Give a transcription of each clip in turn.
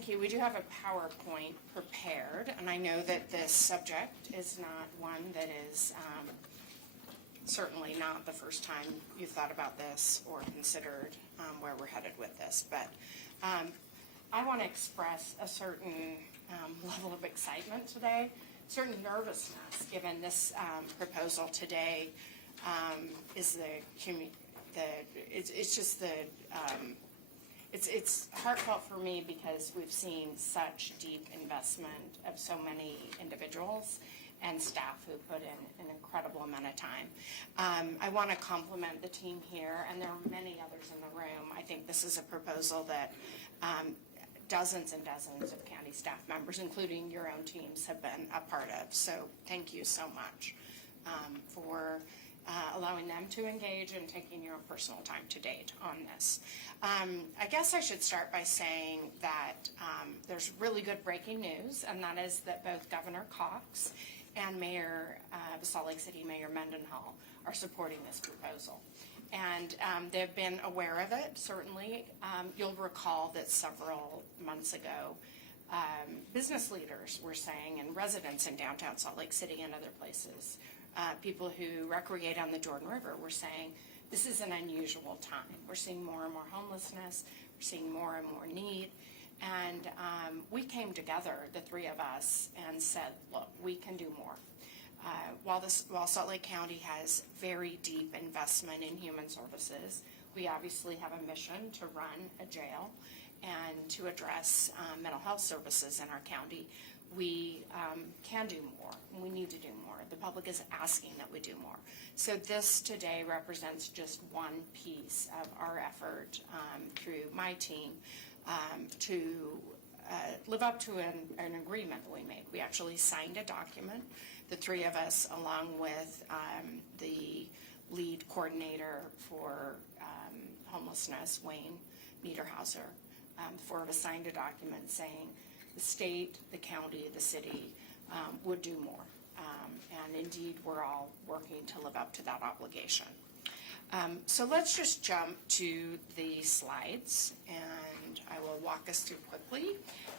Thank you. We do have a PowerPoint prepared, and I know that this subject is not one that is certainly not the first time you've thought about this or considered where we're headed with this, but I want to express a certain level of excitement today, certain nervousness given this proposal today is it's heartfelt for me because we've seen such deep investment of so many individuals and staff who put in an incredible amount of time. I want to compliment the team here, and there are many others in the room. I think this is a proposal that dozens and dozens of county staff members, including your own teams, have been a part of. So thank you so much for allowing them to engage and taking your own personal time to date on this. I guess I should start by saying that there's really good breaking news, and that is that both Governor Cox and Mayor Salt Lake City Mayor Mendenhall are supporting this proposal. And they've been aware of it, certainly. You'll recall that several months ago, business leaders were saying, and residents in downtown Salt Lake City and other places, people who recreate on the Jordan River were saying, this is an unusual time. We're seeing more and more homelessness. We're seeing more and more need. And we came together, the three of us, and said, look, we can do more. While Salt Lake County has very deep investment in human services, we obviously have a mission to run a jail and to address mental health services in our county. We can do more, and we need to do more. The public is asking that we do more. So this today represents just one piece of our effort through my team to live up to an agreement that we made. We actually signed a document, the three of us, along with the lead coordinator for homelessness, Wayne Niederhauser. The four of us signed a document saying the state, the county, the city would do more. And indeed, we're all working to live up to that obligation. So let's just jump to the slides, and I will walk us through quickly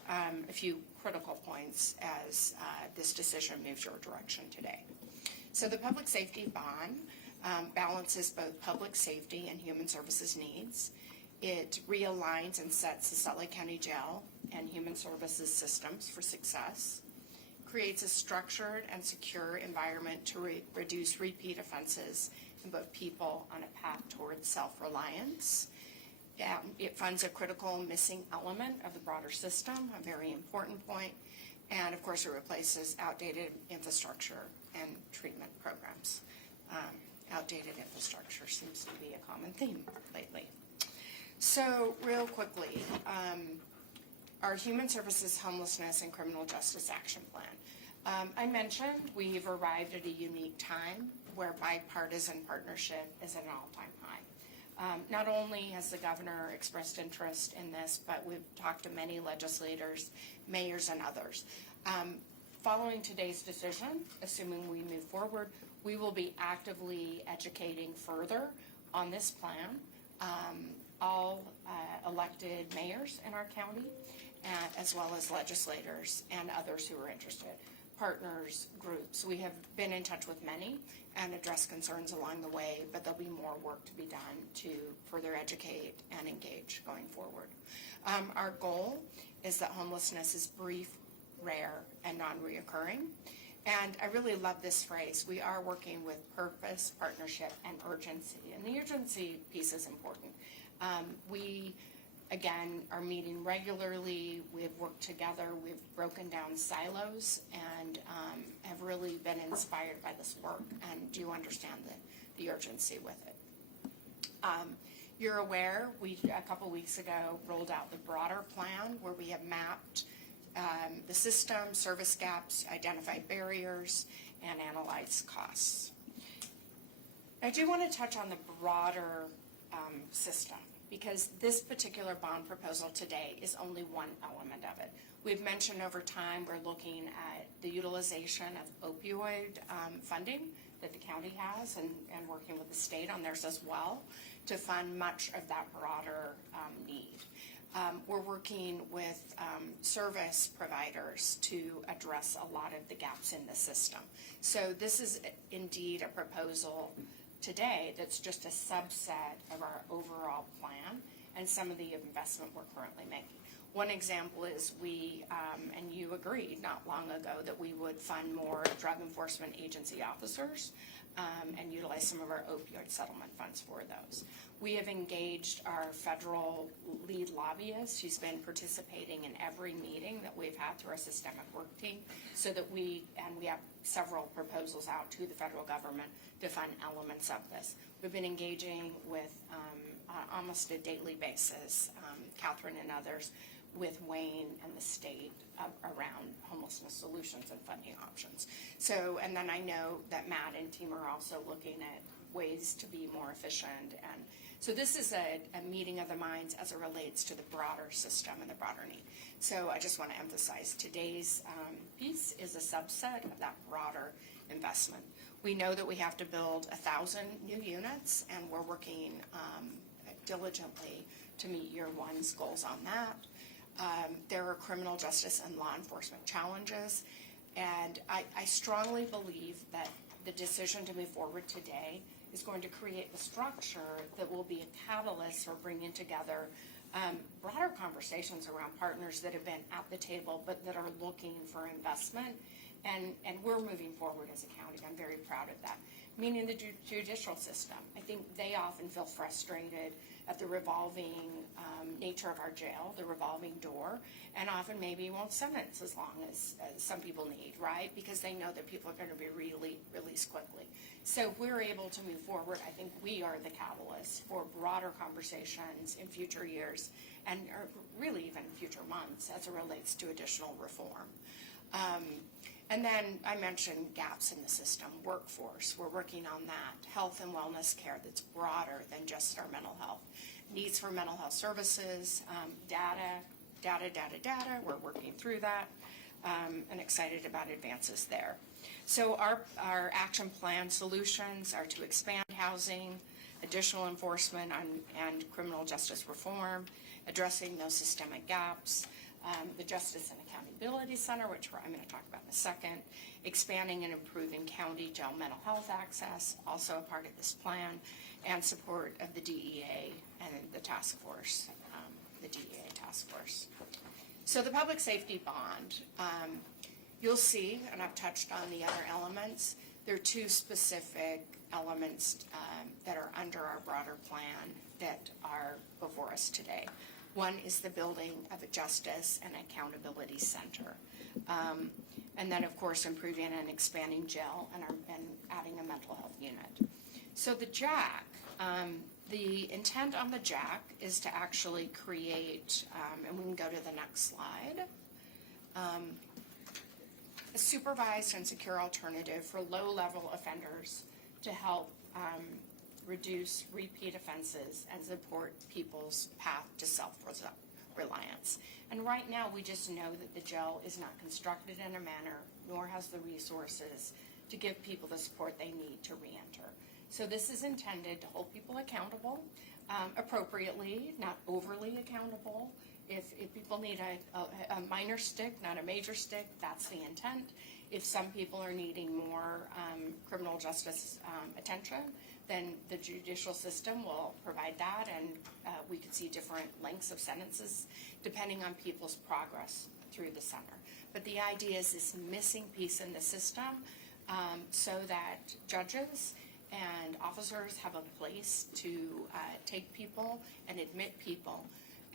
a few critical points as this decision moves your direction today. So the public safety bond balances both public safety and human services needs. It realigns and sets the Salt Lake County Jail and human services systems for success, creates a structured and secure environment to reduce repeat offenses and put people on a path towards self-reliance. It funds a critical missing element of the broader system, a very important point, and of course it replaces outdated infrastructure and treatment programs. Outdated infrastructure seems to be a common theme lately. So real quickly, our Human Services, Homelessness, and Criminal Justice Action Plan. I mentioned we've arrived at a unique time where bipartisan partnership is at an all-time high. Not only has the governor expressed interest in this, but we've talked to many legislators, mayors, and others. Following today's decision, assuming we move forward, we will be actively educating further on this plan. All elected mayors in our county, as well as legislators and others who are interested, partners, groups. We have been in touch with many and addressed concerns along the way, but there'll be more work to be done to further educate and engage going forward. Our goal is that homelessness is brief, rare, and non-reoccurring. And I really love this phrase. We are working with purpose, partnership, and urgency. And the urgency piece is important. We, again, are meeting regularly. We've worked together. We've broken down silos and have really been inspired by this work and do understand the urgency with it. You're aware, we, a couple weeks ago, rolled out the broader plan where we have mapped the system, service gaps, identified barriers, and analyzed costs. I do want to touch on the broader system, because this particular bond proposal today is only one element of it. We've mentioned over time we're looking at the utilization of opioid funding that the county has and working with the state on theirs as well to fund much of that broader need. We're working with service providers to address a lot of the gaps in the system. So this is indeed a proposal today that's just a subset of our overall plan and some of the investment we're currently making. One example is we, and you agreed not long ago, that we would fund more drug enforcement agency officers and utilize some of our opioid settlement funds for those. We have engaged our federal lead lobbyist. She's been participating in every meeting that we've had through our systemic work team, so that we have several proposals out to the federal government to fund elements of this. We've been engaging with almost a daily basis, Catherine and others, with Wayne and the state around homelessness solutions and funding options. So, and then I know that Matt and team are also looking at ways to be more efficient. And so this is a meeting of the minds as it relates to the broader system and the broader need. So I just want to emphasize today's piece is a subset of that broader investment. We know that we have to build 1,000 new units, and we're working diligently to meet year one's goals on that. There are criminal justice and law enforcement challenges, and I strongly believe that the decision to move forward today is going to create the structure that will be a catalyst for bringing together broader conversations around partners that have been at the table but that are looking for investment, and we're moving forward as a county. I'm very proud of that. Meaning the judicial system. I think they often feel frustrated at the revolving nature of our jail, the revolving door, and often maybe won't sentence as long as some people need, right? Because they know that people are going to be released quickly. So if we're able to move forward, I think we are the catalyst for broader conversations in future years and or really even future months as it relates to additional reform. And then I mentioned gaps in the system, workforce. We're working on that. Health and wellness care that's broader than just our mental health. Needs for mental health services, data. We're working through that and excited about advances there. So our action plan solutions are to expand housing, additional enforcement and criminal justice reform, addressing those systemic gaps, the Justice and Accountability Center, which I'm going to talk about in a second, expanding and improving county jail mental health access, also a part of this plan, and support of the DEA and the task force, the DEA task force. So the public safety bond, you'll see, and I've touched on the other elements, there are two specific elements that are under our broader plan that are before us today. One is the building of a Justice and Accountability Center. And then, of course, improving and expanding jail and adding a mental health unit. So the JAC, the intent on the JAC is to actually create, and we can go to the next slide, a supervised and secure alternative for low-level offenders to help reduce repeat offenses and support people's path to self-reliance. And right now, we just know that the jail is not constructed in a manner, nor has the resources to give people the support they need to re-enter. So this is intended to hold people accountable appropriately, not overly accountable. If people need a minor stick, not a major stick, that's the intent. If some people are needing more criminal justice attention, then the judicial system will provide that, and we could see different lengths of sentences depending on people's progress through the center. But the idea is this missing piece in the system so that judges and officers have a place to take people and admit people,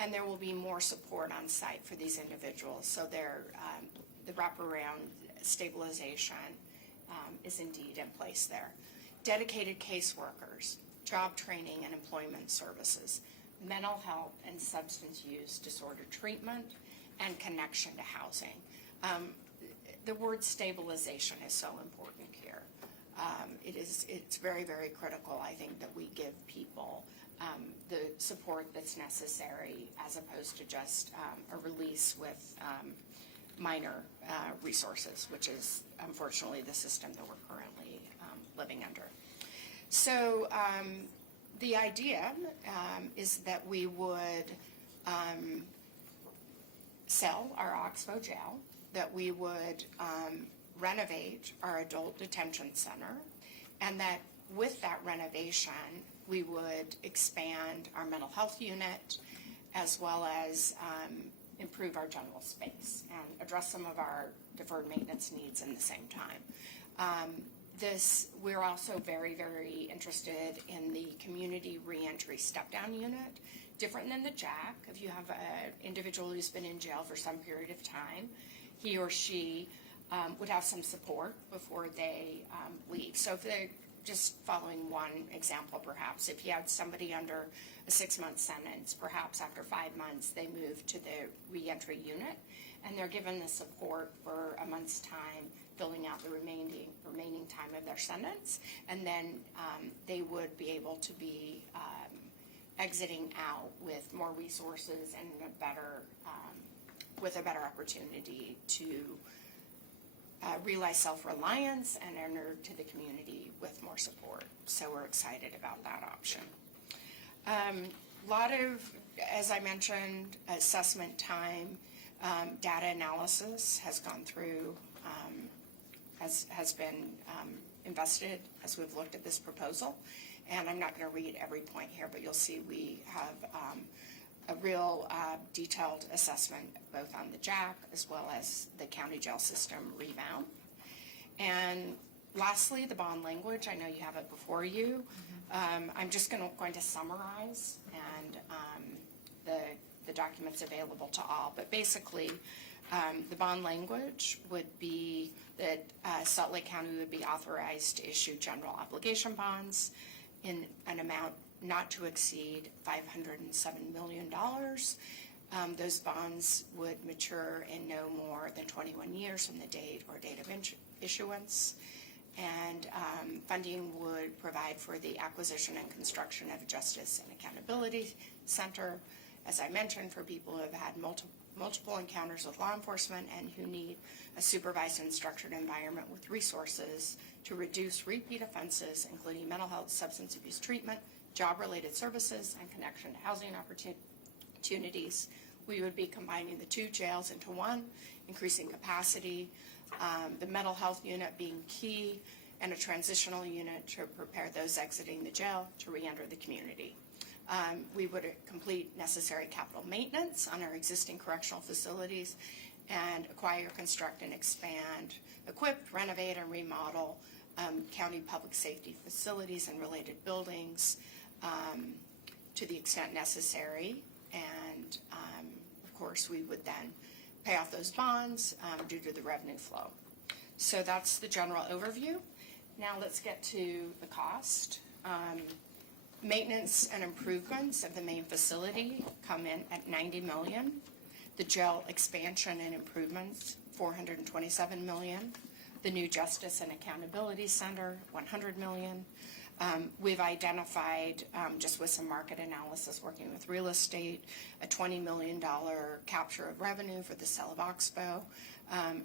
and there will be more support on site for these individuals. So the wraparound stabilization is indeed in place there. Dedicated caseworkers, job training and employment services, mental health and substance use disorder treatment, and connection to housing. The word stabilization is so important here. It's very, very critical, I think, that we give people the support that's necessary as opposed to just a release with minor resources, which is unfortunately the system that we're currently living under. So the idea is that we would sell our Oxbow jail, that we would renovate our adult detention center, and that with that renovation, we would expand our mental health unit as well as improve our general space and address some of our deferred maintenance needs in the same time. We're also very, very interested in the community reentry step-down unit. Different than the JAC, if you have an individual who's been in jail for some period of time, he or she would have some support before they leave. So if they're just following one example, perhaps, if you had somebody under a 6-month sentence, perhaps after 5 months, they move to the reentry unit, and they're given the support for a month's time, filling out the remaining time of their sentence, and then they would be able to be exiting out with more resources and with a better opportunity to realize self-reliance and enter to the community with more support. So we're excited about that option. Lot of, as I mentioned, assessment time, data analysis has gone through, has been invested as we've looked at this proposal. And I'm not going to read every point here, but you'll see we have a real detailed assessment both on the JAC as well as the county jail system revamp. And lastly, the bond language. I know you have it before you. I'm just going to summarize, and the documents available to all. But basically, the bond language would be that Salt Lake County would be authorized to issue general obligation bonds in an amount not to exceed $507 million. Those bonds would mature in no more than 21 years from the date or date of issuance. And funding would provide for the acquisition and construction of a Justice and Accountability Center, as I mentioned, for people who have had multiple encounters with law enforcement and who need a supervised and structured environment with resources to reduce repeat offenses, including mental health, substance abuse treatment, job-related services, and connection to housing opportunities. We would be combining the two jails into one, increasing capacity, the mental health unit being key, and a transitional unit to prepare those exiting the jail to re-enter the community. We would complete necessary capital maintenance on our existing correctional facilities and acquire, construct, and expand, equip, renovate, and remodel county public safety facilities and related buildings to the extent necessary. And of course, we would then pay off those bonds due to the revenue flow. So that's the general overview. Now let's get to the cost. Maintenance and improvements of the main facility come in at $90 million. The jail expansion and improvements, $427 million. The new Justice and Accountability Center, $100 million. We've identified, just with some market analysis working with real estate, a $20 million capture of revenue for the sale of Oxbow.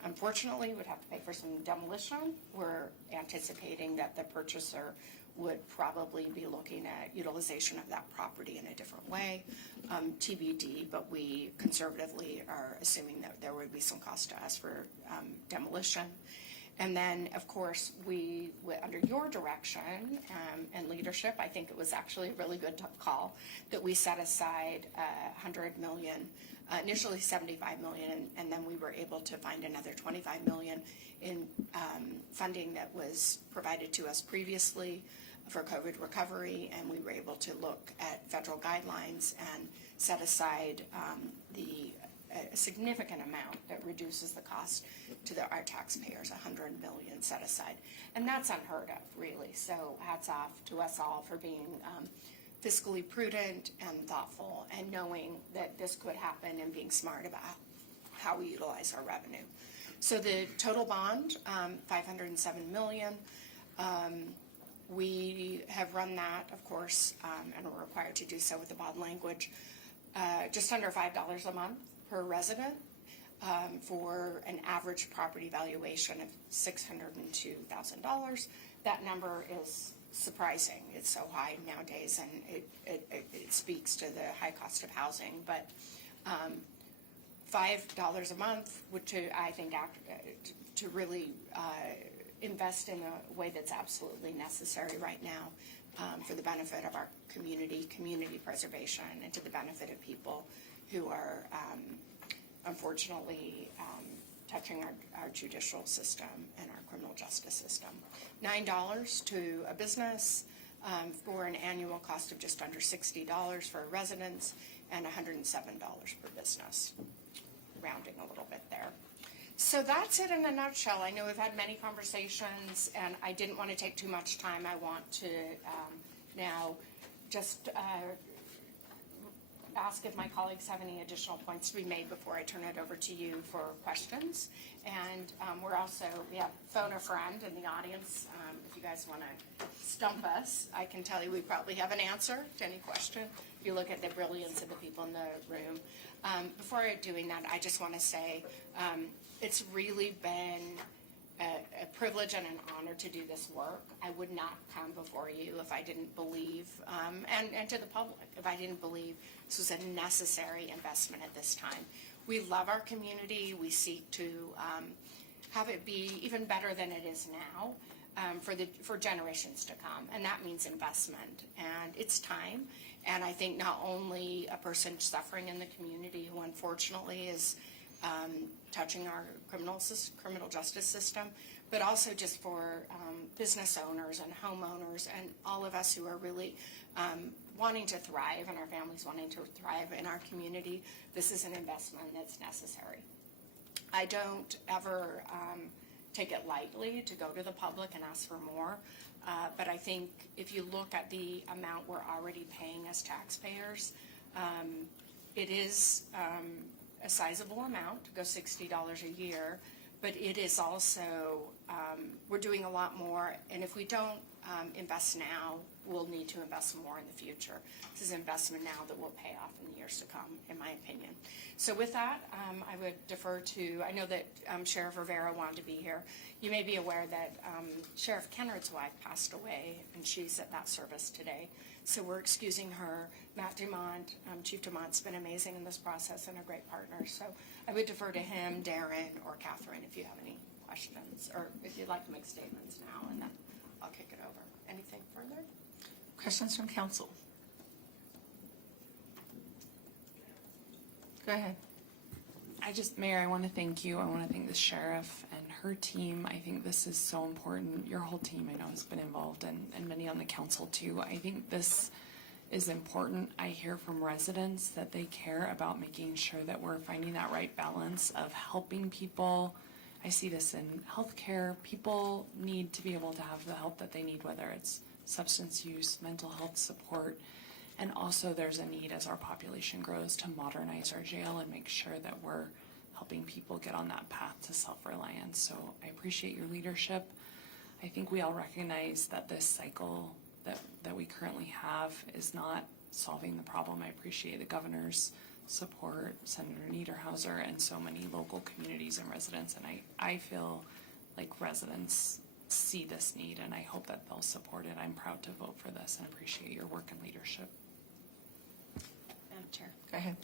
Unfortunately, we'd have to pay for some demolition. We're anticipating that the purchaser would probably be looking at utilization of that property in a different way, TBD, but we conservatively are assuming that there would be some cost to us for demolition. And then, of course, we, under your direction and leadership, I think it was actually a really good call that we set aside $100 million, initially $75 million, and then we were able to find another $25 million in funding that was provided to us previously for COVID recovery, and we were able to look at federal guidelines and set aside a significant amount that reduces the cost to our taxpayers, $100 million set aside. And that's unheard of, really. So hats off to us all for being fiscally prudent and thoughtful and knowing that this could happen and being smart about how we utilize our revenue. So the total bond, $507 million. We have run that, of course, and we're required to do so with the bond language, just under $5 a month per resident, for an average property valuation of $602,000. That number is surprising. It's so high nowadays, and it speaks to the high cost of housing. But $5 a month, which I think to really invest in a way that's absolutely necessary right now for the benefit of our community preservation, and to the benefit of people who are unfortunately touching our judicial system and our criminal justice system. $9 to a business for an annual cost of just under $60 for residents, and $107 per business, rounding a little bit there. So that's it in a nutshell. I know we've had many conversations, and I didn't want to take too much time. I want to now just ask if my colleagues have any additional points to be made before I turn it over to you for questions. And we have phone a friend in the audience. If you guys want to stump us, I can tell you we probably have an answer to any question. If you look at the brilliance of the people in the room. Before doing that, I just want to say it's really been a privilege and an honor to do this work. I would not come before you if I didn't believe, and to the public, if I didn't believe this was a necessary investment at this time. We love our community. We seek to have it be even better than it is now for generations to come, and that means investment, and it's time. And I think not only a person suffering in the community who unfortunately is touching our criminal justice system, but also just for business owners and homeowners and all of us who are really wanting to thrive, and our families wanting to thrive in our community. This is an investment that's necessary. I don't ever take it lightly to go to the public and ask for more, but I think if you look at the amount we're already paying as taxpayers, it is a sizable amount to go $60 a year, but it is also, we're doing a lot more, and if we don't invest now, we'll need to invest more in the future. This is investment now that will pay off in the years to come, in my opinion. So with that, I would defer to, I know that Sheriff Rivera wanted to be here. You may be aware that Sheriff Kennard's wife passed away, and she's at that service today. So we're excusing her. Matt Dumont, Chief Dumont's been amazing in this process and a great partner. So I would defer to him, Darren, or Catherine if you have any questions, or if you'd like to make statements now, and then I'll kick it over. Anything further? Questions from council? Go ahead. Mayor, I want to thank you. I want to thank the sheriff and her team. I think this is so important. Your whole team, I know, has been involved, and many on the council too. I think this is important. I hear from residents that they care about making sure that we're finding that right balance of helping people. I see this in healthcare. People need to be able to have the help that they need, whether it's substance use, mental health support, and also there's a need as our population grows to modernize our jail and make sure that we're helping people get on that path to self-reliance. So I appreciate your leadership. I think we all recognize that this cycle that we currently have is not solving the problem. I appreciate the governor's support, Senator Niederhauser, and so many local communities and residents, and I feel like residents see this need, and I hope that they'll support it. I'm proud to vote for this and appreciate your work and leadership. Madam Chair. Go ahead.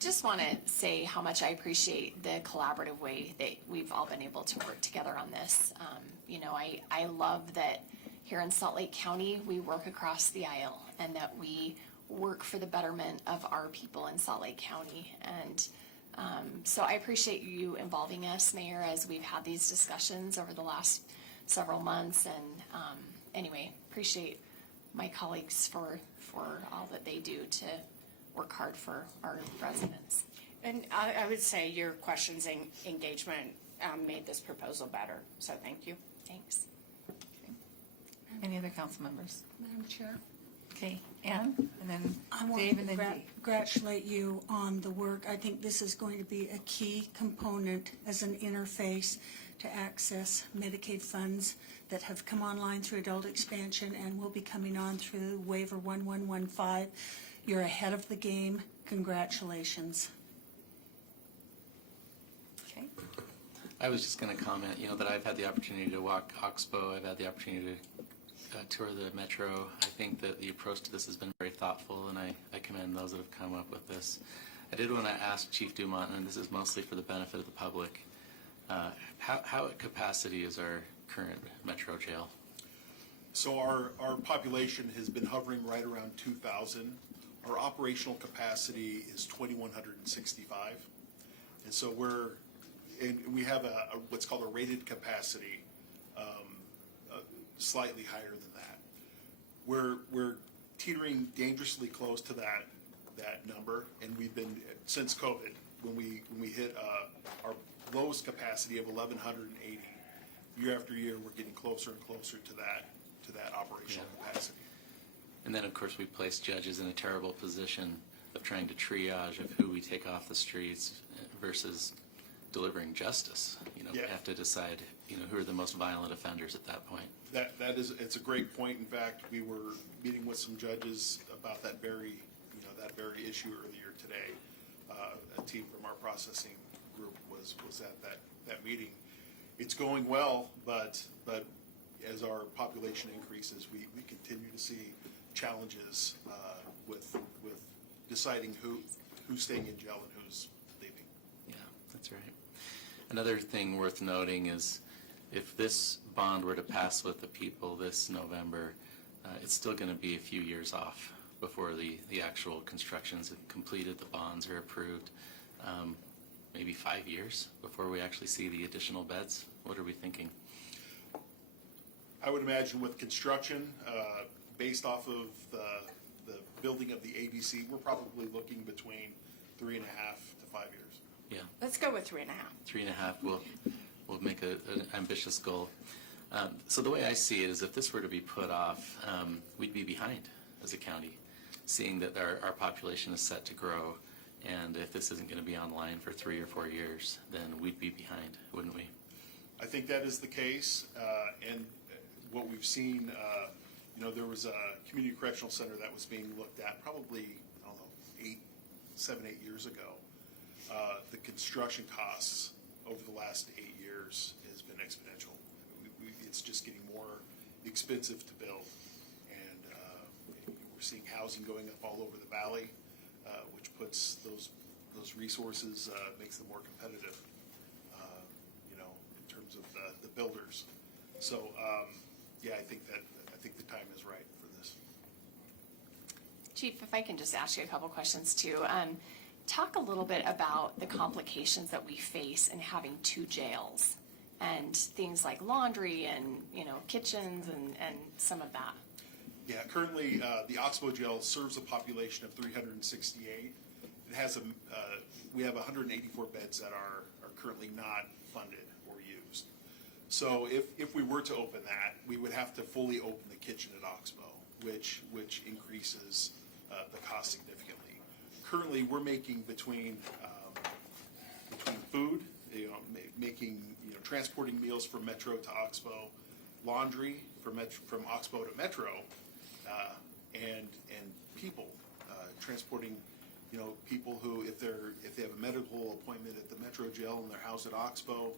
Just want to say how much I appreciate the collaborative way that we've all been able to work together on this. I love that here in Salt Lake County we work across the aisle, and that we work for the betterment of our people in Salt Lake County. And so I appreciate you involving us, Mayor, as we've had these discussions over the last several months. And anyway, appreciate my colleagues for all that they do to work hard for our residents. And I would say your questions and engagement made this proposal better, so thank you. Thanks. Okay. Any other council members? Madam Chair, Okay, Ann, and then I want Dave, to and then Dave. congratulate you on the work. I think this is going to be a key component as an interface to access Medicaid funds that have come online through adult expansion and will be coming on through waiver 1115. You're ahead of the game. Congratulations. Okay. I was just going to comment, that I've had the opportunity to walk Oxbow. I've had the opportunity to tour the Metro. I think that the approach to this has been very thoughtful, and I commend those that have come up with this. I did want to ask Chief Dumont, and this is mostly for the benefit of the public, how at capacity is our current Metro jail? So our population has been hovering right around 2,000. Our operational capacity is 2,165. And so we have what's called a rated capacity, slightly higher than that. We're teetering dangerously close to that number, and we've been, since COVID, when we hit our lowest capacity of 1,180, year after year, we're getting closer and closer to that operational capacity. And then, of course, we place judges in a terrible position of trying to triage of who we take off the streets versus delivering justice. We Yeah. have to decide, who are the most violent offenders at that point. It's a great point. In fact, we were meeting with some judges about that very issue earlier today. A team from our processing group was at that meeting. It's going well, but as our population increases, we continue to see challenges with deciding who's staying in jail and who's leaving. Yeah, that's right. Another thing worth noting is if this bond were to pass with the people this November, it's still going to be a few years off before the actual construction's completed, the bonds are approved. Maybe 5 years before we actually see the additional beds. What are we thinking? I would imagine with construction, based off of the building of the ABC, we're probably looking between 3.5 to 5 years. Yeah, Let's go with 3.5. 3.5. We'll make an ambitious goal. So the way I see it is, if this were to be put off, we'd be behind as a county, seeing that our population is set to grow, and if this isn't going to be online for 3 or 4 years, then we'd be behind, wouldn't we? I think that is the case, and what we've seen, there was a community correctional center that was being looked at probably, 7, 8 years ago. The construction costs over the last 8 years has been exponential. It's just getting more expensive to build, and we're seeing housing going up all over the valley, which puts those resources, makes them more competitive, in terms of the builders. So, I think the time is right for this. Chief, if I can just ask you a couple questions too. Talk a little bit about the complications that we face in having 2 jails and things like laundry and, kitchens and some of that. Yeah, currently, the Oxbow Jail serves a population of 368. It has we have 184 beds that are currently not funded or used. So if we were to open that, we would have to fully open the kitchen at Oxbow, which increases the cost significantly. Currently, we're making between food, transporting meals from Metro to Oxbow, laundry from Oxbow to Metro, and people transporting, people who if they have a medical appointment at the Metro jail and they're housed at Oxbow,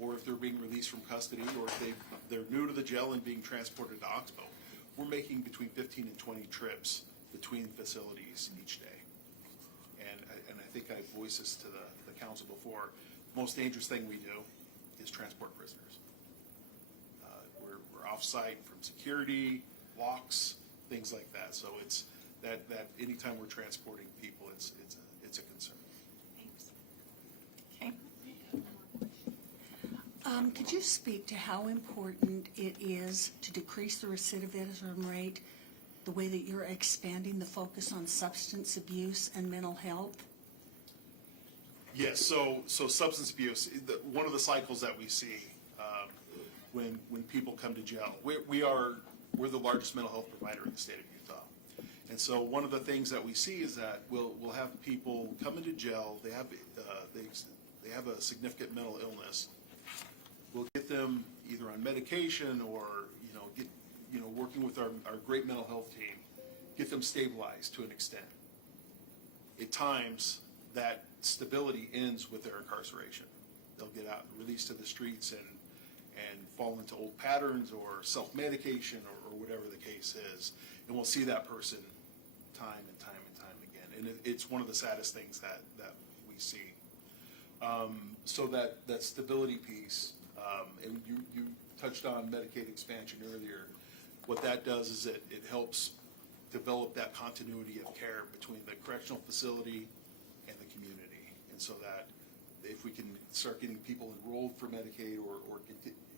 or if they're being released from custody, or if they're new to the jail and being transported to Oxbow, we're making between 15 and 20 trips between facilities each day. And I think I voiced this to the council before. The most dangerous thing we do is transport prisoners. We're off-site from security, locks, things like that. So it's that anytime we're transporting people, it's a concern. Thanks. Okay. Could you speak to how important it is to decrease the recidivism rate, the way that you're expanding the focus on substance abuse and mental health? Yes, so substance abuse, one of the cycles that we see when people come to jail, we're the largest mental health provider in the state of Utah. And so one of the things that we see is that we'll have people come into jail, they have a significant mental illness. We'll get them either on medication or, working with our great mental health team, get them stabilized to an extent. At times, that stability ends with their incarceration. They'll get out and released to the streets and fall into old patterns or self-medication or whatever the case is. And we'll see that person time and time and time again. and it's one of the saddest things that we see. So that stability piece, and you touched on Medicaid expansion earlier. What that does is it helps develop that continuity of care between the correctional facility and the community. And so that if we can start getting people enrolled for Medicaid or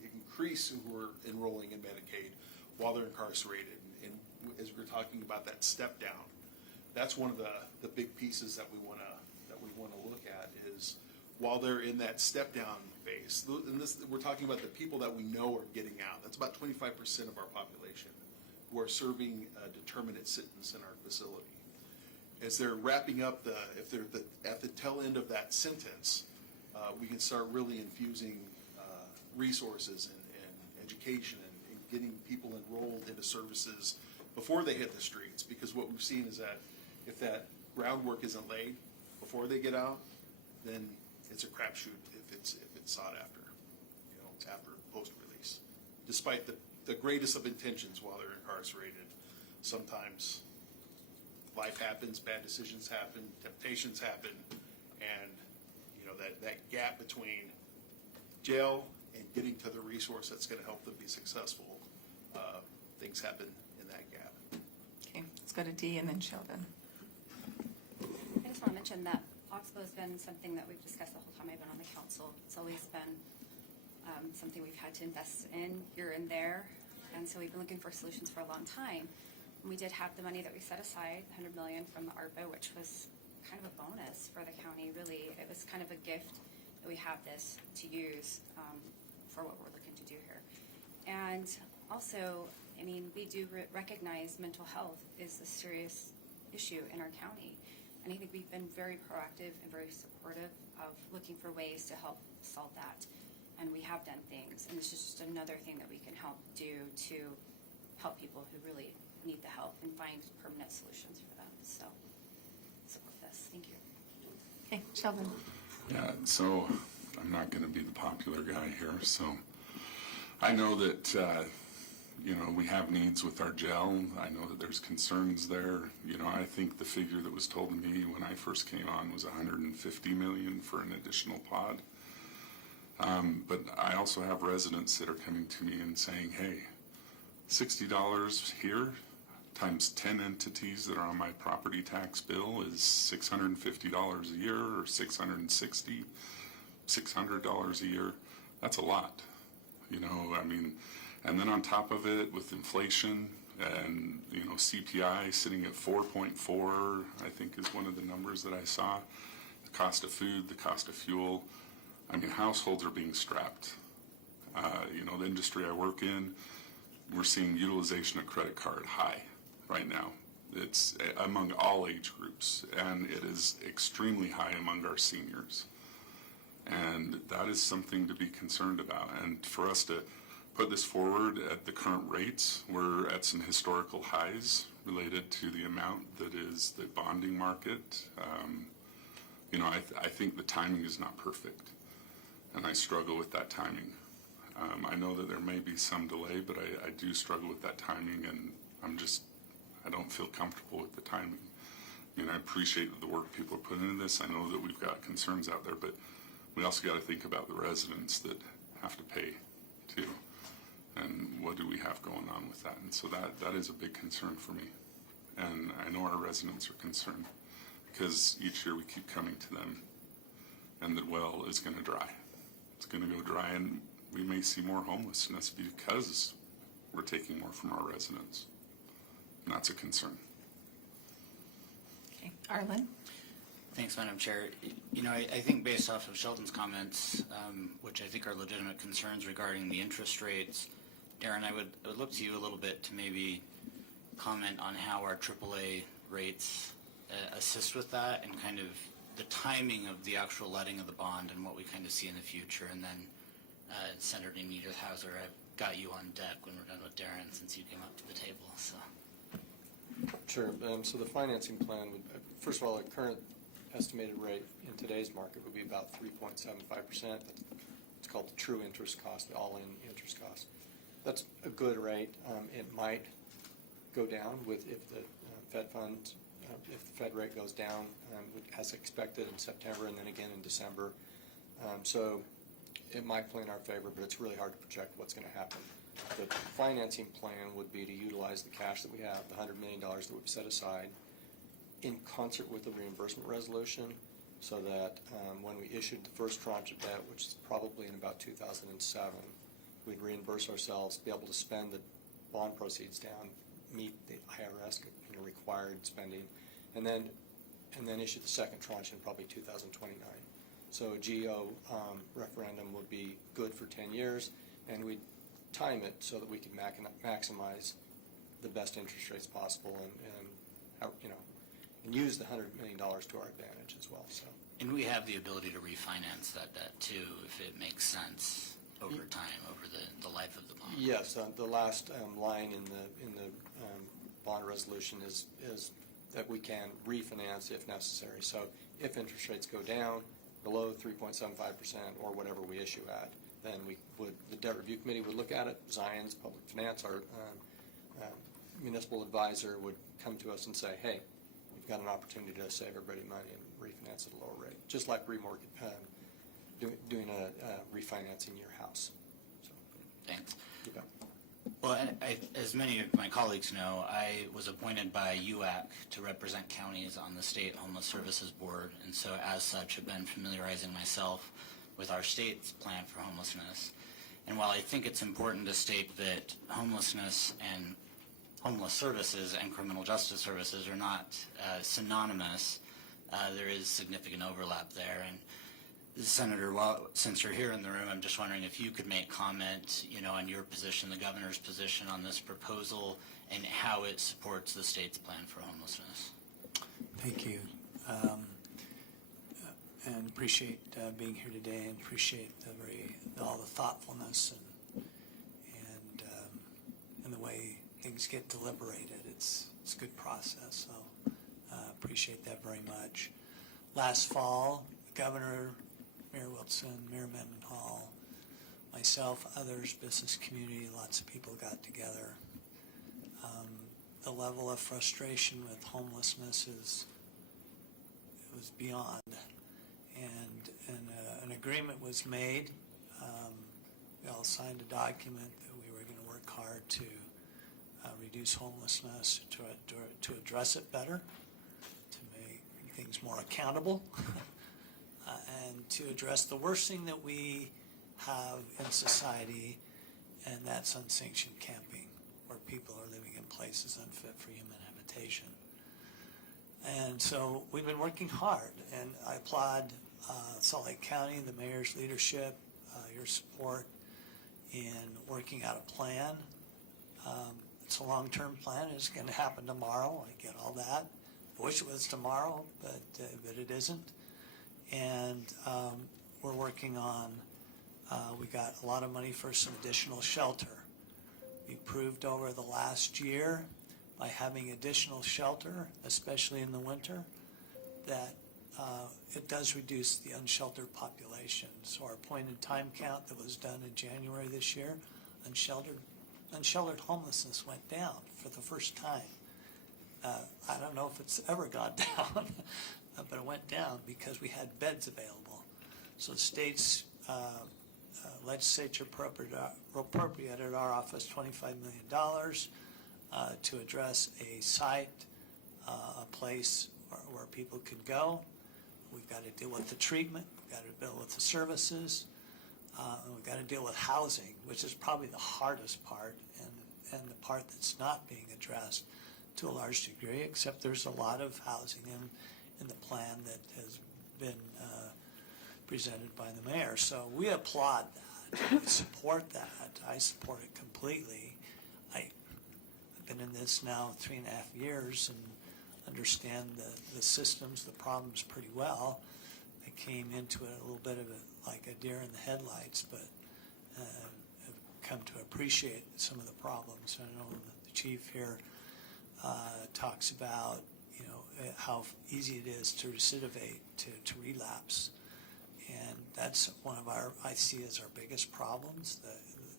increase who are enrolling in Medicaid while they're incarcerated, and as we're talking about that step down, that's one of the big pieces that we want to look at is while they're in that step down phase, and this, we're talking about the people that we know are getting out. That's about 25% of our population who are serving a determinate sentence in our facility. As they're wrapping up if they're at the tail end of that sentence, we can start really infusing resources and education and getting people enrolled into services before they hit the streets. Because what we've seen is that if that groundwork isn't laid before they get out, then it's a crapshoot if it's sought after, after post-release. Despite the greatest of intentions while they're incarcerated, sometimes life happens, bad decisions happen, temptations happen, and that gap between jail and getting to the resource that's going to help them be successful, things happen in that gap. Okay, let's go to Dee and then Sheldon. I just want to mention that Oxbow has been something that we've discussed the whole time I've been on the council. It's always been something we've had to invest in here and there, and so we've been looking for solutions for a long time. And we did have the money that we set aside, $100 million from the ARPA, which was kind of a bonus for the county, really. It was kind of a gift that we have this to use for what we're looking to do here. And also, I mean, we do recognize mental health is a serious issue in our county. And I think we've been very proactive and very supportive of looking for ways to help solve that. And we have done things. And this is just another thing that we can help do to help people who really need the help and find permanent solutions for them. So support this. Thank you. Okay, Sheldon. Yeah, so I'm not going to be the popular guy here. So I know that, we have needs with our jail. I know that there's concerns there. I think the figure that was told to me when I first came on was $150 million for an additional pod. But I also have residents that are coming to me and saying, hey, $60 here times 10 entities that are on my property tax bill is $650 a year, or $660, $600 a year. That's a lot, and then on top of it with inflation and, CPI sitting at 4.4, I think is one of the numbers that I saw. The cost of food, the cost of fuel. Households are being strapped. The industry I work in, we're seeing utilization of credit card high right now. It's among all age groups, and it is extremely high among our seniors. And that is something to be concerned about. And for us to put this forward at the current rates, we're at some historical highs related to the amount that is the bonding market. I think the timing is not perfect, and I struggle with that timing. I know that there may be some delay, but I do struggle with that timing, and I don't feel comfortable with the timing. I appreciate the work people are putting into this. I know that we've got concerns out there, but we also got to think about the residents that have to pay too. And what do we have going on with that? And so that is a big concern for me. And I know our residents are concerned because each year we keep coming to them and the well is going to dry. It's going to go dry, and we may see more homelessness because we're taking more from our residents. And that's a concern. Okay, Arlen. Thanks, Madam Chair. I think based off of Sheldon's comments, which I think are legitimate concerns regarding the interest rates, Darren, I would look to you a little bit to maybe comment on how our AAA rates assist with that and kind of the timing of the actual letting of the bond and what we kind of see in the future. And then Senator Niederhauser, I've got you on deck when we're done with Darren since you came up to the table. So. Sure. So the financing plan would, first of all, the current estimated rate in today's market would be about 3.75%. It's called the true interest cost, the all-in interest cost. That's a good rate. It might go down if the Fed funds if the Fed rate goes down, as expected in September and then again in December. So it might play in our favor, but it's really hard to project what's going to happen. The financing plan would be to utilize the cash that we have, the $100 million that we've set aside, in concert with the reimbursement resolution, so that when we issued the first tranche of debt, which is probably in about 2007, we'd reimburse ourselves, be able to spend the bond proceeds down, meet the IRS required spending, and then issue the second tranche in probably 2029. So a GO referendum would be good for 10 years, and we'd time it so that we could maximize the best interest rates possible and use the $100 million to our advantage as well. So. And we have the ability to refinance that debt too, if it makes sense over time, over the life of the bond. Yes, the last line in the bond resolution is that we can refinance if necessary. So if interest rates go down below 3.75% or whatever we issue at, then the debt review committee would look at it. Zions Public Finance, our municipal advisor, would come to us and say, hey, we've got an opportunity to save everybody money and refinance at a lower rate, just like doing a refinancing your house. So, Thanks. you bet. Well, as many of my colleagues know, I was appointed by UAC to represent counties on the State Homeless Services Board, and so as such have been familiarizing myself with our state's plan for homelessness. And while I think it's important to state that homelessness and homeless services and criminal justice services are not synonymous, there is significant overlap there. And Senator, since you're here in the room, I'm just wondering if you could make comment, on your position, the governor's position on this proposal, and how it supports the state's plan for homelessness. Thank you. And appreciate being here today, and appreciate all the thoughtfulness and the way things get deliberated. It's a good process, so appreciate that very much. Last fall, the governor, Mayor Wilson, Mayor Mendenhall, myself, others, business community, lots of people got together. The level of frustration with homelessness was beyond, and an agreement was made. We all signed a document that we were going to work hard to reduce homelessness, to address it better, to make things more accountable, and to address the worst thing that we have in society, and that's unsanctioned camping, where people are living in places unfit for human habitation. And so we've been working hard, and I applaud Salt Lake County, the mayor's leadership, your support in working out a plan. It's a long-term plan. It's going to happen tomorrow. I get all that. I wish it was tomorrow, but it isn't. And we're working on, we got a lot of money for some additional shelter. We proved over the last year by having additional shelter, especially in the winter, that it does reduce the unsheltered population. So our point-in-time count that was done in January this year, unsheltered homelessness went down for the first time. I don't know if it's ever gone down, but it went down because we had beds available. So the state's legislature appropriated our office $25 million to address a site, a place where people could go. We've got to deal with the treatment, we've got to deal with the services, and we've got to deal with housing, which is probably the hardest part and the part that's not being addressed to a large degree, except there's a lot of housing in the plan that has been presented by the mayor. So we applaud that, we support that, I support it completely. I've been in this now 3.5 years and understand the systems, the problems pretty well. I came into it a little bit of like a deer in the headlights, but have come to appreciate some of the problems. I know the chief here talks about how easy it is to recidivate, to relapse, and that's one of I see as our biggest problems,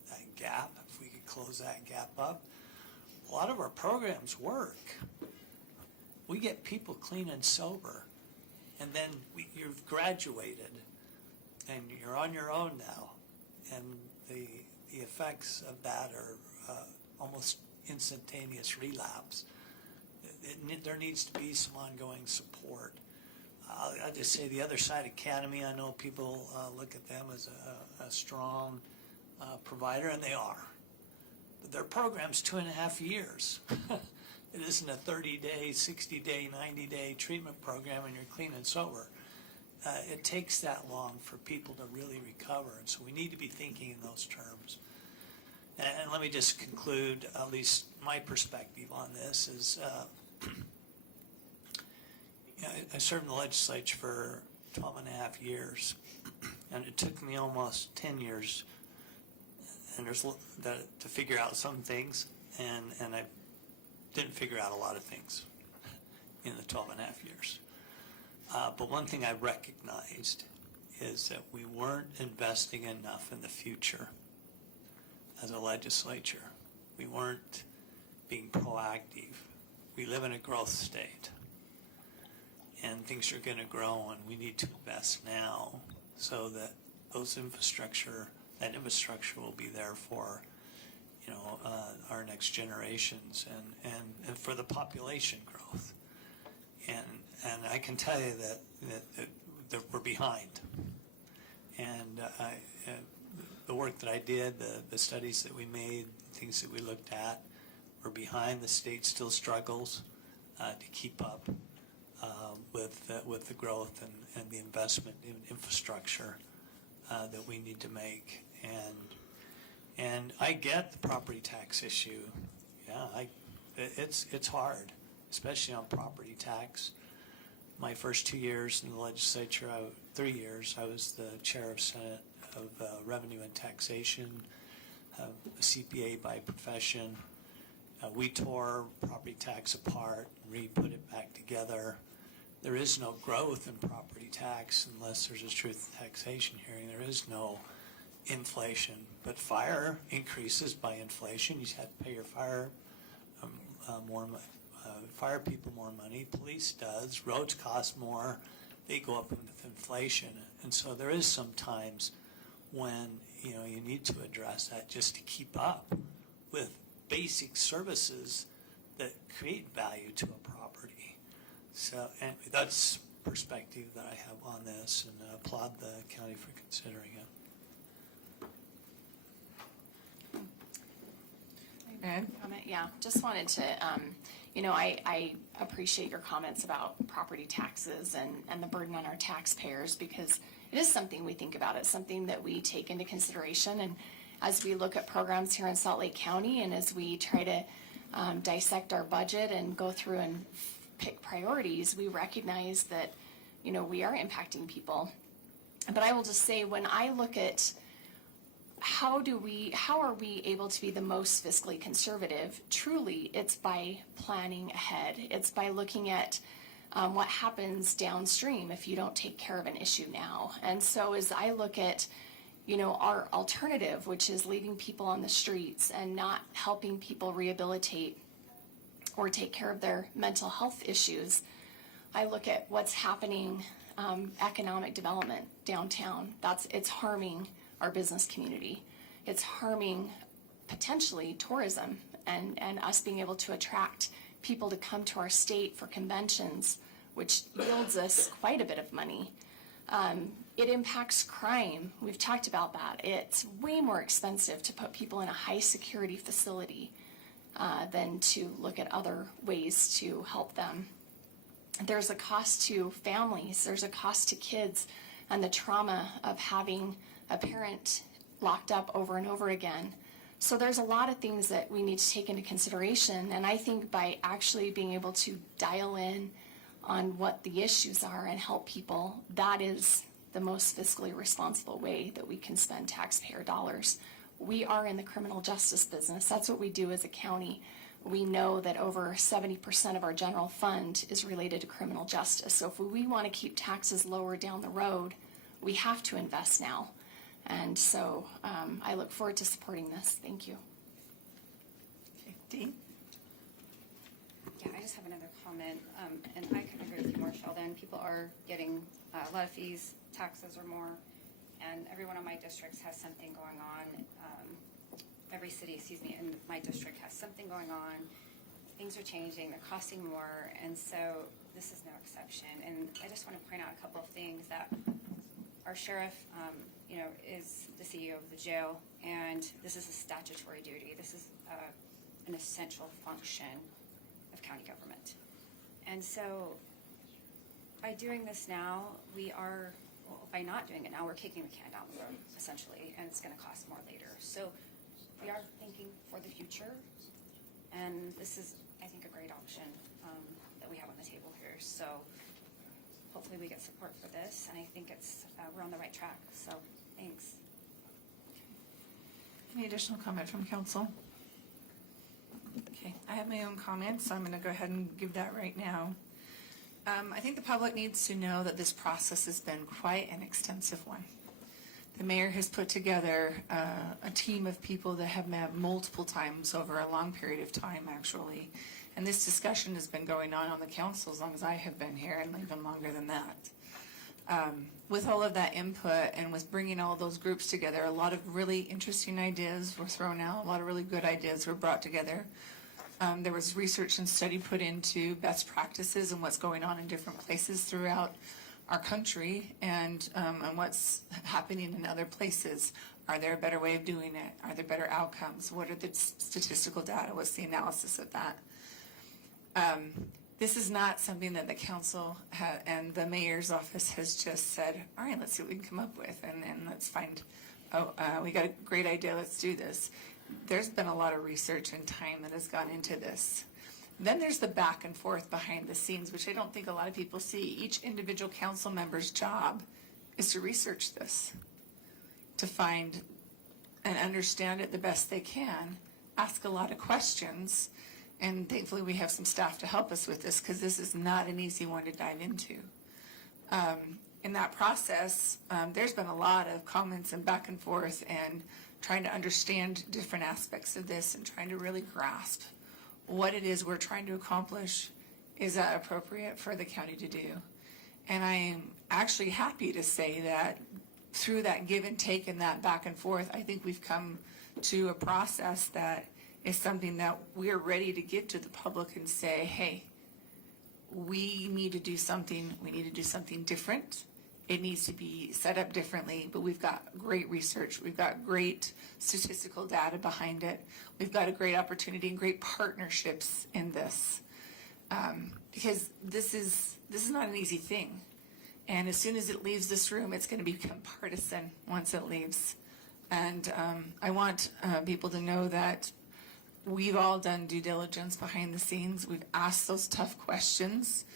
that gap. If we could close that gap up, a lot of our programs work. we get people clean and sober, and then you've graduated, and you're on your own now, and the effects of that are almost instantaneous relapse. There needs to be some ongoing support. I'll just say the Other Side Academy, I know people look at them as a strong provider, and they are. But their program's 2.5 years. It isn't a 30-day, 60-day, 90-day treatment program and you're clean and sober. It takes that long for people to really recover, and so we need to be thinking in those terms. And let me just conclude, at least my perspective on this is, I served in the legislature for 12.5 years, and it took me almost 10 years and to figure out some things, and I didn't figure out a lot of things in the 12.5 years. But one thing I recognized is that we weren't investing enough in the future as a legislature. We weren't being proactive. We live in a growth state, and things are going to grow, and we need to invest now so that that infrastructure will be there for our next generations and for the population growth. And I can tell you that we're behind. And the work that I did, the studies that we made, the things that we looked at, we're behind. The state still struggles to keep up with the growth and the investment in infrastructure that we need to make. And I get the property tax issue. Yeah, it's hard, especially on property tax. My first 2 years in the legislature, 3 years, I was the chair of Senate of Revenue and Taxation, a CPA by profession. We tore property tax apart, re-put it back together. There is no growth in property tax unless there's a truth in taxation hearing. There is no inflation, but fire increases by inflation. You have to pay your fire people more money. Police does. Roads cost more. They go up with inflation, and so there is some times when you need to address that just to keep up with basic services that create value to a property. So, and that's perspective that I have on this, and I applaud the county for considering it. Ed? Comment? Yeah, just wanted to, I appreciate your comments about property taxes and the burden on our taxpayers, because it is something we think about. It's something that we take into consideration. And as we look at programs here in Salt Lake County, and as we try to dissect our budget and go through and pick priorities, we recognize that, we are impacting people. But I will just say, when I look at how are we able to be the most fiscally conservative? Truly, it's by planning ahead. It's by looking at what happens downstream if you don't take care of an issue now. And so as I look at, our alternative, which is leaving people on the streets and not helping people rehabilitate or take care of their mental health issues, I look at what's happening, economic development downtown. It's harming our business community. It's harming potentially tourism and us being able to attract people to come to our state for conventions, which yields us quite a bit of money. It impacts crime. We've talked about that. It's way more expensive to put people in a high security facility than to look at other ways to help them. There's a cost to families. There's a cost to kids and the trauma of having a parent locked up over and over again. So there's a lot of things that we need to take into consideration, and I think by actually being able to dial in on what the issues are and help people, that is the most fiscally responsible way that we can spend taxpayer dollars. We are in the criminal justice business. That's what we do as a county. We know that over 70% of our general fund is related to criminal justice. So if we want to keep taxes lower down the road, we have to invest now. And so I look forward to supporting this. Thank you. Okay, Dee? Yeah, I just have another comment. comment, and I couldn't agree with you more, Sheldon. People are getting a lot of fees, taxes are more, and every one of my districts has something going on. Every city, in my district has something going on. Things are changing, they're costing more, and so this is no exception. And I just want to point out a couple of things that our sheriff, is the CEO of the jail, and this is a statutory duty. This is an essential function of county government. And so by doing this now, by not doing it now, we're kicking the can down the road, essentially, and it's going to cost more later. So we are thinking for the future, and this is, I think, a great option that we have on the table here. So hopefully we get support for this, and I think we're on the right track. So thanks. Any additional comment from council? Okay, I have my own comments, so I'm going to go ahead and give that right now. I think the public needs to know that this process has been quite an extensive one. The mayor has put together a team of people that have met multiple times over a long period of time, actually. And this discussion has been going on the council as long as I have been here, and even longer than that. With all of that input and with bringing all those groups together, a lot of really interesting ideas were thrown out. A lot of really good ideas were brought together. There was research and study put into best practices and what's going on in different places throughout our country and what's happening in other places. Are there a better way of doing it? Are there better outcomes? What are the statistical data? What's the analysis of that? This is not something that the council and the mayor's office has just said, all right, let's see what we can come up with and let's find, we got a great idea, let's do this. There's been a lot of research and time that has gone into this. Then there's the back and forth behind the scenes, which I don't think a lot of people see. Each individual council member's job is to research this, to find and understand it the best they can, ask a lot of questions, and thankfully we have some staff to help us with this because this is not an easy one to dive into. In that process, there's been a lot of comments and back and forth and trying to understand different aspects of this and trying to really grasp what it is we're trying to accomplish. Is that appropriate for the county to do? And I am actually happy to say that through that give and take and that back and forth, I think we've come to a process that is something that we're ready to give to the public and say, hey, we need to do something. We need to do something different. It needs to be set up differently, but we've got great research. We've got great statistical data behind it. We've got a great opportunity and great partnerships in this. Because this is not an easy thing. And as soon as it leaves this room, it's going to become partisan once it leaves. And I want people to know that we've all done due diligence behind the scenes. We've asked those tough questions.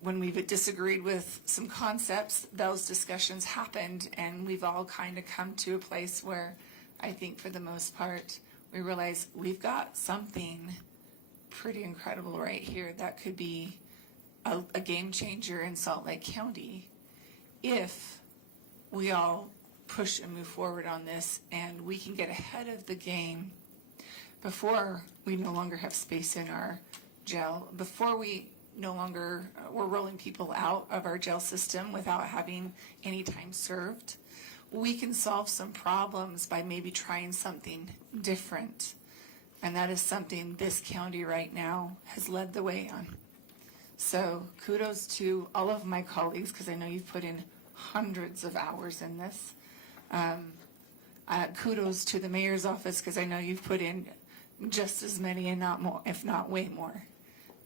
When we've disagreed with some concepts, those discussions happened, and we've all kind of come to a place where I think for the most part, we realize we've got something pretty incredible right here that could be a game changer in Salt Lake County if we all push and move forward on this and we can get ahead of the game before we no longer have space in our jail, before we're rolling people out of our jail system without having any time served. We can solve some problems by maybe trying something different. And that is something this county right now has led the way on. So kudos to all of my colleagues, because I know you've put in hundreds of hours in this. Kudos to the mayor's office, because I know you've put in just as many and not more, if not way more.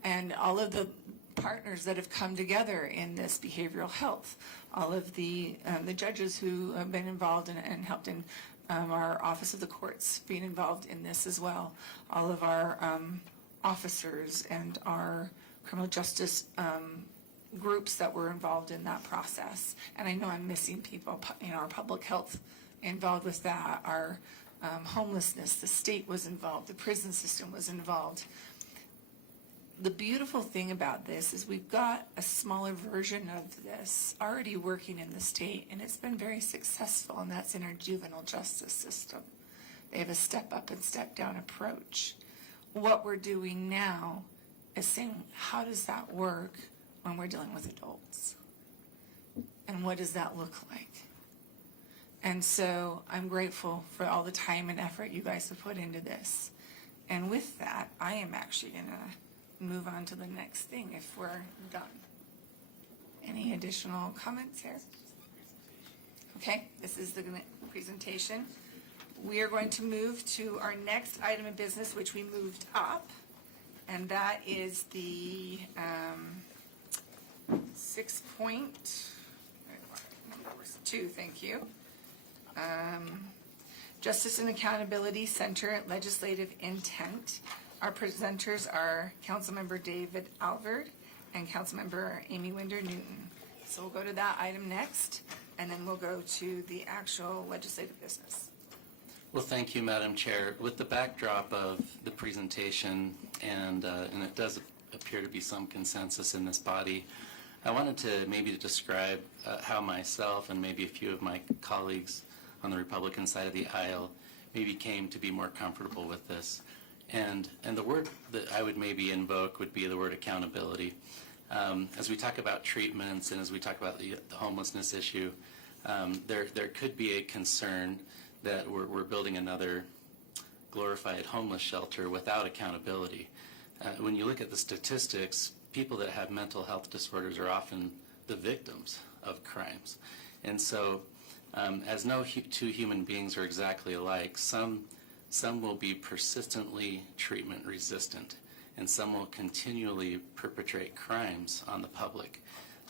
And all of the partners that have come together in this behavioral health, all of the judges who have been involved and helped in our Office of the Courts being involved in this as well, all of our officers and our criminal justice groups that were involved in that process. And I know I'm missing people, our public health involved with that, our homelessness, the state was involved, the prison system was involved. The beautiful thing about this is we've got a smaller version of this already working in the state, and it's been very successful, and that's in our juvenile justice system. They have a step up and step down approach. What we're doing now is saying, how does that work when we're dealing with adults? And what does that look like? And so I'm grateful for all the time and effort you guys have put into this. And with that, I am actually going to move on to the next thing if we're done. Any additional comments here? Okay, this is the presentation. We are going to move to our next item of business, which we moved up, and that is the 6.2, thank you. Justice and Accountability Center Legislative Intent. Our presenters are Councilmember David Alvord and Councilmember Amy Winder Newton. So we'll go to that item next, and then we'll go to the actual legislative business. Well, thank you, Madam Chair. With the backdrop of the presentation, and it does appear to be some consensus in this body, I wanted to maybe describe how myself and maybe a few of my colleagues on the Republican side of the aisle maybe came to be more comfortable with this. And the word that I would maybe invoke would be the word accountability. As we talk about treatments and as we talk about the homelessness issue, there could be a concern that we're building another glorified homeless shelter without accountability. When you look at the statistics, people that have mental health disorders are often the victims of crimes. And so as no two human beings are exactly alike, some will be persistently treatment resistant, and some will continually perpetrate crimes on the public.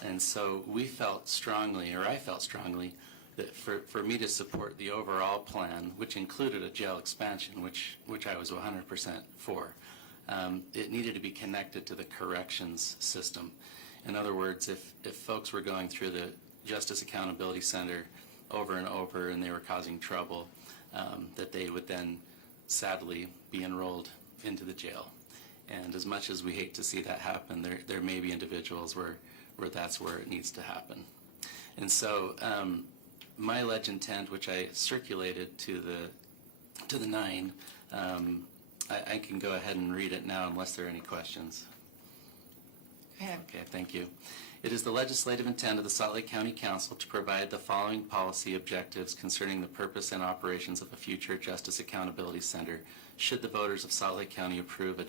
And so we felt strongly, or I felt strongly, that for me to support the overall plan, which included a jail expansion, which I was 100% for, it needed to be connected to the corrections system. In other words, if folks were going through the Justice Accountability Center over and over and they were causing trouble, that they would then sadly be enrolled into the jail. And as much as we hate to see that happen, there may be individuals where that's where it needs to happen. And so my ledge intent, which I circulated to the 9, I can go ahead and read it now unless there are any questions. Go ahead. Okay, thank you. It is the legislative intent of the Salt Lake County Council to provide the following policy objectives concerning the purpose and operations of a future Justice Accountability Center, should the voters of Salt Lake County approve a